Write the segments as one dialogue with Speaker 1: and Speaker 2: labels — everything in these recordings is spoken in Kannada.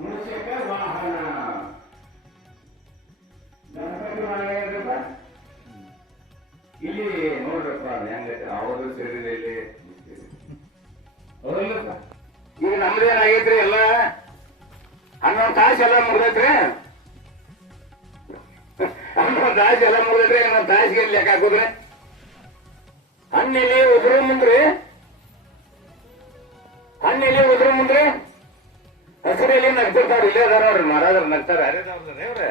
Speaker 1: ಮುಚ್ಚಕ ವಾಹನ ಗಣಪತಿ ವಾಹನ ಏನ್ರಪ್ಪ ಇಲ್ಲಿ ನೋಡ್ರಪ್ಪ ಹೆಂಗೈತೆ ಅವರು ಸೇರಿದೆ ಇಲ್ಲಿ ಹೌದಲ್ಲಪ್ಪ ಈಗ ನಮ್ದೇನಾಗೈತ್ರಿ ಎಲ್ಲ ಹನ್ನೊಂದು ತಾಸು ಎಲ್ಲ ಮುಗ್ದೈತ್ರಿ? ಹನ್ನೊಂದು ಎಲ್ಲ ಮುಗ್ದೈತ್ರಿ? ಇನ್ನೊಂದು ತಾಸಿಗೆ ಲೆಕ್ಕ ಹಾಕೋದ್ರಿ? ಹಣ್ಣೆಲೆ ಒಬ್ರು ಮುಂದ್ರಿ? ಹಣ್ಣೆಲೆ ಉದ್ರ ಮುಂದ್ರಿ ಹಸಿರೆಲ್ಲಿ ನಗ್ತಿರ್ತಾವ್ರಿ ಇಲ್ಲೇ ಅದಾರ ಅವ್ರಿ, ಮಾರಾದ್ರ ನಗ್ತಾರ. ಹರಿದವ್ರದ್ರಿ ಇಲ್ಲಿ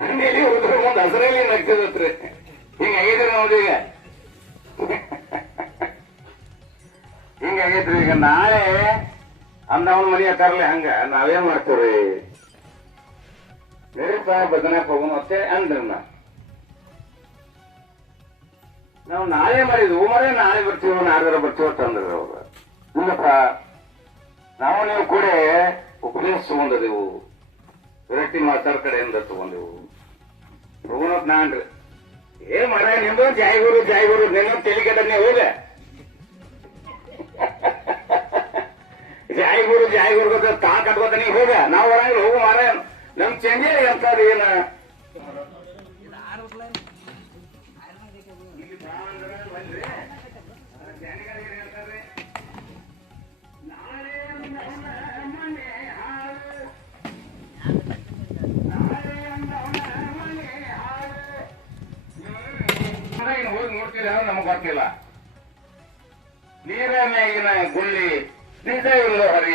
Speaker 1: ಹಣ್ಣೆಲೆ ಮುಂದ ನಗ್ತಿದ್ರಿ ನಗ್ತಿದತ್ರಿ? ಹಿಂಗಾಗೈತ್ರಿ ನೋಡ್ರಿ ಈಗ? ಹಿಂಗಾಗೈತ್ರಿ ಈಗ ನಾಳೆ ಅಂದವನ್ ಮನಿ ಹತ್ತಾರಲಿ ಹಂಗ, ನಾವೇನ್ ಮಾಡ್ತೀವ್ರಿ? ನಡೀಪ ಬದನೆ ಹೋಗೋಣ, ಮತ್ತೆ ಅಂದ್ರಿ ನಾವು ನಾಳೆ ಮಾಡಿದ್ವು ಮರೆ ನಾಳೆ ಬರ್ತೀವಿ ನಾಳೆ ಬರ್ತೀವಿ ಅಂತ ಅಂದ್ರು ಅವ್ರು. ಇಲ್ಲಪ್ಪ, ನಾವು ನೀವು ಕೂಡ ಉಪದೇಶ ತಗೊಂಡದೆವು ವಿರಕ್ತಿ ಮಾತಾರ ಕಡೆಯಿಂದ ತಗೊಂಡೆವು ತಗೊಂಡ್ ನಾನ್ರಿ ಏ ಮರ ನಿಮ್ದು ಜಾಯ್ಗುರು ಜಾಯ್ಗುರು, ನಿನ್ನ ತೆಲಿಕೆಟ ನೀವು ಹೋಗ. ಜಾಯ್ಗುರು ಜಾಯ್ಗುರು ತಾ ಕಟ್ಕೋತ ನೀವು ಹೋಗ. ನಾವು ಹೊರಂಗಿಲ್ಲ ಹೋಗು ಮಾರ, ನಮ್ ಚೇಂಜೇ ಅಂತದ ಏನ? ನಮಗ್ ಗೊತ್ತಿಲ್ಲ ನೀರ ಮೇಗಿನ ಗುಳ್ಳಿ ನಿಜ ಇಲ್ಲ ಹರಿ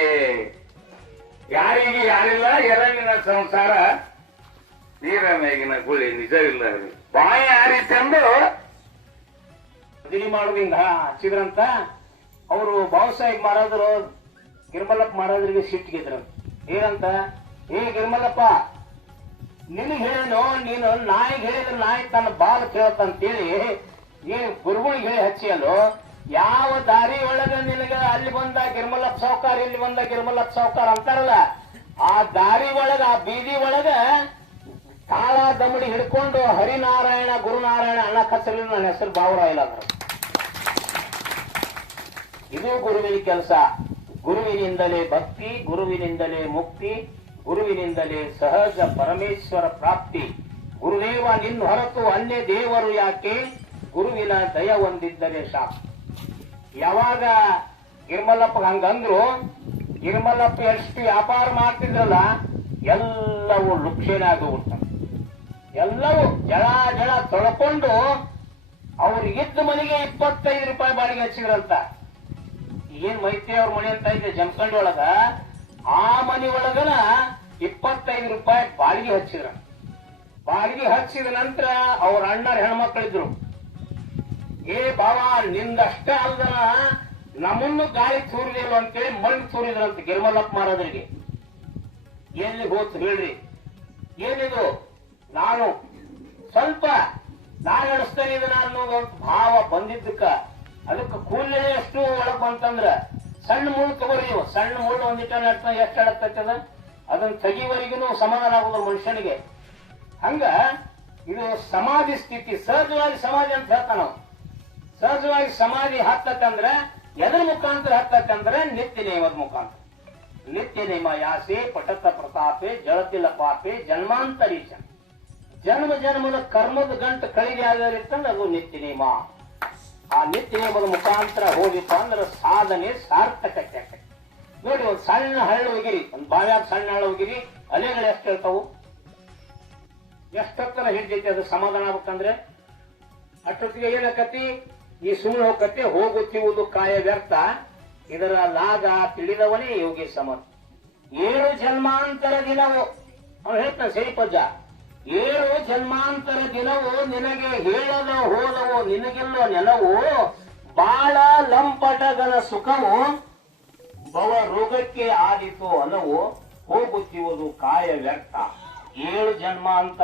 Speaker 1: ಯಾರಿಗೆ ಯಾರಿಲ್ಲ ಎರವಿನ ಸಂಸಾರ ನೀರ ಗುಳ್ಳಿ ನಿಜ ಇಲ್ಲ ಹರಿ. ಬಾಯಿ
Speaker 2: ಮದುವೆ ಮಾಡೋದು ಹಾ ಹಚ್ಚಿದ್ರಂತ ಅವರು ಬಾಬಾಸಾಹೇಬ್ ಮಹಾರಾಜರು, ಗಿರ್ಮಲ್ಲಪ್ಪ ಮಹಾರಾಜರಿಗೆ ಸಿಟ್ಟಿಗಿದ್ರು ಏನಂತ? ಏ ಗಿರ್ಮಲ್ಲಪ್ಪ, ನಿನಗೆ ಹೇಳೋ ನೀನು ನಾಯಿಗೆ ಹೇಳಿದ್ರೆ ನಾಯಿ ತನ್ನ ಬಾಲ್ ಕೇಳತ್ತಂತೇಳಿ ನೀನು ಗುರುಗಳಿಗೆ ಹೇಳಿ ಹಚ್ಚಿಯಲ್ಲೋ, ಯಾವ ದಾರಿ ಒಳಗೆ ನಿನಗೆ ಅಲ್ಲಿ ಬಂದ ಗಿರ್ಮಲ್ಲಪ್ಪ ಸಾವ್ಕಾರ, ಇಲ್ಲಿ ಬಂದ ಗಿರ್ಮಲ್ಲಪ್ಪ ಸಾವುಕಾರ ಅಂತಾರಲ್ಲ, ಆ ದಾರಿ ಒಳಗ, ಆ ಬೀದಿ ಒಳಗ ತಾಳ ದಮಡಿ ಹಿಡ್ಕೊಂಡು ಹರಿನಾರಾಯಣ, ಗುರುನಾರಾಯಣ ಅಣ್ಣ ಕಸರಿ ನನ್ನ ಹೆಸರು ಬಾವುರಾಯಿಲ್ಲ ಅಂದ್ರು ಇದು ಗುರುವಿನ ಕೆಲಸ. ಗುರುವಿನಿಂದಲೇ ಭಕ್ತಿ, ಗುರುವಿನಿಂದಲೇ ಮುಕ್ತಿ, ಗುರುವಿನಿಂದಲೇ ಸಹಜ ಪರಮೇಶ್ವರ ಪ್ರಾಪ್ತಿ. ಗುರುದೇವ ನಿನ್ನ ಹೊರತು ಅನ್ಯ ದೇವರು ಯಾಕೆ? ಗುರುವಿನ ದಯ ಹೊಂದಿದ್ದರೆ ಸಾಕು. ಯಾವಾಗ ಗಿರ್ಮಲ್ಲಪ್ಪ ಹಂಗಂದ್ರು ಗಿರ್ಮಲ್ಲಪ್ಪ ಎಷ್ಟು ವ್ಯಾಪಾರ ಮಾಡ್ತಿದ್ರಲ್ಲ, ಎಲ್ಲವೂ ಲುಕ್ಷೇನ ಉಂಟ ಎಲ್ಲವೂ ಜಳ ಜಳ ತೊಳ್ಕೊಂಡು ಅವ್ರು ಇದ್ದ ಮನೆಗೆ ಇಪ್ಪತ್ತೈದು ರೂಪಾಯಿ ಬಾಡಿಗೆ ಹಚ್ಚಿದ್ರಂತ. ಏನ್ ಮೈತ್ರಿ ಅವ್ರ ಮನೆ ಅಂತ ಇದೆ ಜಮಖಂಡಿ ಒಳಗ, ಆ ಮನೆ ಒಳಗನ ಇಪ್ಪತ್ತೈದು ರೂಪಾಯಿ ಬಾಡಿಗೆ ಹಚ್ಚಿದ್ರ. ಬಾಡಿಗೆ ಹಚ್ಚಿದ ನಂತರ ಅವ್ರ ಅಣ್ಣರ ಹೆಣ್ಮಕ್ಳಿದ್ರು. ಏ ಬಾವಾ, ನಿಂದಷ್ಟೇ ಅಲ್ದನ ನಮ್ಮನ್ನು ಗಾಳಿ ತೂರಿದಿಲ್ಲ ಅಂತೇಳಿ ಮಣ್ಣು ತೂರಿದ್ರಂತ ಗಿರ್ಮಲ್ಲಪ್ಪ ಮಹಾರಾಜರಿಗೆ. ಎಲ್ಲಿ ಹೋತ್ ಹೇಳ್ರಿ. ಏನಿದು ನಾನು ಸ್ವಲ್ಪ ನಾನು ನಡೆಸ್ತೇನೆ ಇದನ್ನ ಅನ್ನೋದು ಭಾವ ಬಂದಿದ್ದಕ್ಕ ಅದಕ್ಕೆ ಕೂಲಿ ಎಷ್ಟು ಒಳಗ್ ಬಂತಂದ್ರ ಸಣ್ಣ ಮುಳ್ಳು ತಗೋರಿ ನೀವು ಸಣ್ಣ ಮುಳ್ಳು ಒಂದಿಟ್ಟ ನಡ್ತ ಎಷ್ಟು ಅದ? ಅದನ್ನ ತೆಗಿವರೆಗೂ ಸಮಾಧಾನ ಆಗೋದು ಮನುಷ್ಯನಿಗೆ. ಹಂಗ ಇದು ಸಮಾಧಿ ಸ್ಥಿತಿ, ಸಹಜವಾಗಿ ಸಮಾಧಿ ಅಂತ ಹೇಳ್ತಾ ನಾವು ಸಹಜವಾಗಿ ಸಮಾಧಿ ಹತ್ತತ್ತಂದ್ರ ಎದ್ರ ಮುಖಾಂತರ ಹತ್ತತ್ತಂದ್ರ ನಿತ್ಯ ನೇಮದ ಮುಖಾಂತರ. ನಿತ್ಯ ನೇಮ ಯಾಸೆ ಪಟತ ಪ್ರತಾಪೆ, ಜಳತಿಲ ಪಾಪೆ ಜನ್ಮಾಂತರೀಶ ಜನ್ಮ ಜನ್ಮದ ಕರ್ಮದ ಗಂಟು ಕಳಿಗೆ ಆಗಿರ್ತಂದ್ರೆ ಅದು ನಿತ್ಯ ನೇಮ ಆ ನಿತ್ಯ ನಿಯಮದ ಮುಖಾಂತರ ಹೋಗಿತ್ತು ಅಂದ್ರೆ ಸಾಧನೆ ಸಾರ್ಥಕತೆ. ನೋಡಿ, ಒಂದು ಸಣ್ಣ ಹಳ್ಳ ಹೋಗಿರಿ, ಒಂದು ಬಾವ್ಯಾಗ ಸಣ್ಣ ಹಳ್ಳ ಹೋಗಿರಿ, ಅಲೆಗಳು ಎಷ್ಟು ಹೇಳ್ತಾವು? ಎಷ್ಟೊತ್ತರ ಹಿಡ್ದೈತಿ ಅದು ಸಮಾಧಾನ ಆಗ್ಬೇಕಂದ್ರೆ? ಅಷ್ಟೊತ್ತಿಗೆ ಏನಕತಿ? ಈ ಸುಮ್ಮನೆ ಹೋಗತ್ತೆ ಹೋಗುತ್ತಿರುವುದು ಕಾಯ ವ್ಯರ್ಥ. ಇದರ ಲಾಗ ತಿಳಿದವನೇ ಯೋಗಿ ಸಮರ್ಥ. ಏಳು ಜನ್ಮಾಂತರ ದಿನವು. ಅವ್ನು ಹೇಳ್ತಾನೆ ಸರಿಪಜ್ಜ ಏಳು ಜನ್ಮಾಂತರ ದಿನವು ನಿನಗೆ ಹೇಳದ ಹೋದವು ನಿನಗಿಲ್ಲ ನೆಲವು ಬಾಳ ಲಂಪಟಗನ ಸುಖವು ಬವ ರೋಗಕ್ಕೆ ಆದಿತು ಅಲವು ಹೋಗುತ್ತಿರುವುದು ಕಾಯ ವ್ಯರ್ಥ ಏಳು ಜನ್ಮಾಂತರ